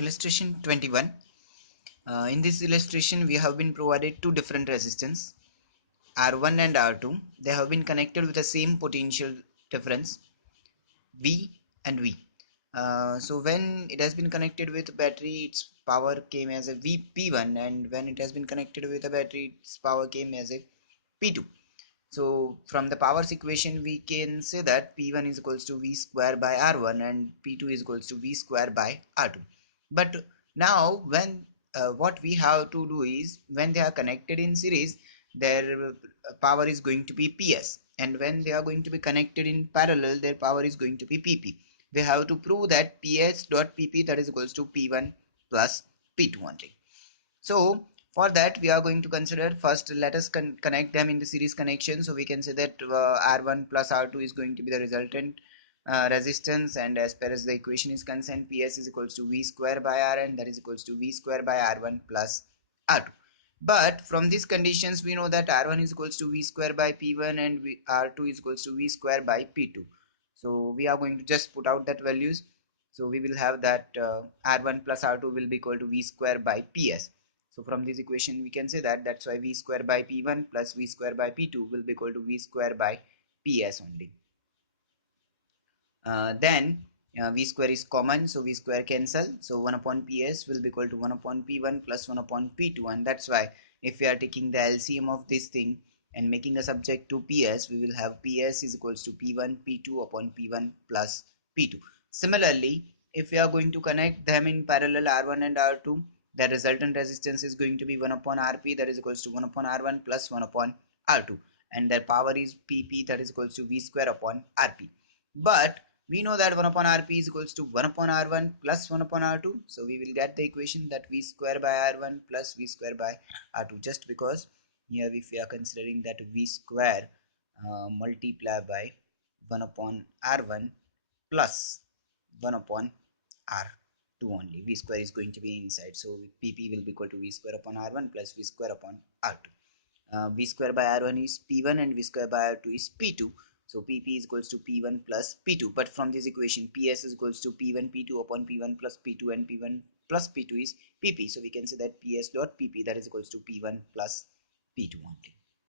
Illustration 21. In this illustration we have been provided two different resistance R1 and R2. They have been connected with the same potential difference V and V. So when it has been connected with battery, its power came as a P1, and when it has been connected with a battery, its power came as a P2. So from the powers equation we can say that P1 is equals to V square by R1 and P2 is equals to V square by R2. But now when what we have to do is, when they are connected in series, their power is going to be PS, and when they are going to be connected in parallel, their power is going to be PP. We have to prove that PS dot PP, that is equals to P1 plus P2 only. So for that we are going to consider, first let us connect them in the series connection. So we can say that R1 plus R2 is going to be the resultant resistance, and as per as the equation is concerned, PS is equals to V square by Rn, that is equals to V square by R1 plus R2. But from these conditions we know that R1 is equals to V square by P1 and R2 is equals to V square by P2. So we are going to just put out that values. So we will have that R1 plus R2 will be equal to V square by PS. So from this equation we can say that that's why V square by P1 plus V square by P2 will be equal to V square by PS only. Then V square is common, so V square cancel, so 1 upon PS will be equal to 1 upon P1 plus 1 upon P2, and that's why if we are taking the LCM of this thing and making a subject to PS, we will have PS is equals to P1 P2 upon P1 plus P2. Similarly, if we are going to connect them in parallel R1 and R2, the resultant resistance is going to be 1 upon Rp, that is equals to 1 upon R1 plus 1 upon R2, and their power is PP, that is equals to V square upon Rp. But we know that 1 upon Rp is equals to 1 upon R1 plus 1 upon R2. So we will get the equation that V square by R1 plus V square by R2, just because here if we are considering that V square multiply by 1 upon R1 plus 1 upon R2 only. V square is going to be inside, so PP will be equal to V square upon R1 plus V square upon R2. V square by R1 is P1 and V square by R2 is P2. So PP is equals to P1 plus P2. But from this equation, PS is equals to P1 P2 upon P1 plus P2, and P1 plus P2 is PP. So we can say that PS dot PP, that is equals to P1 plus P2 only.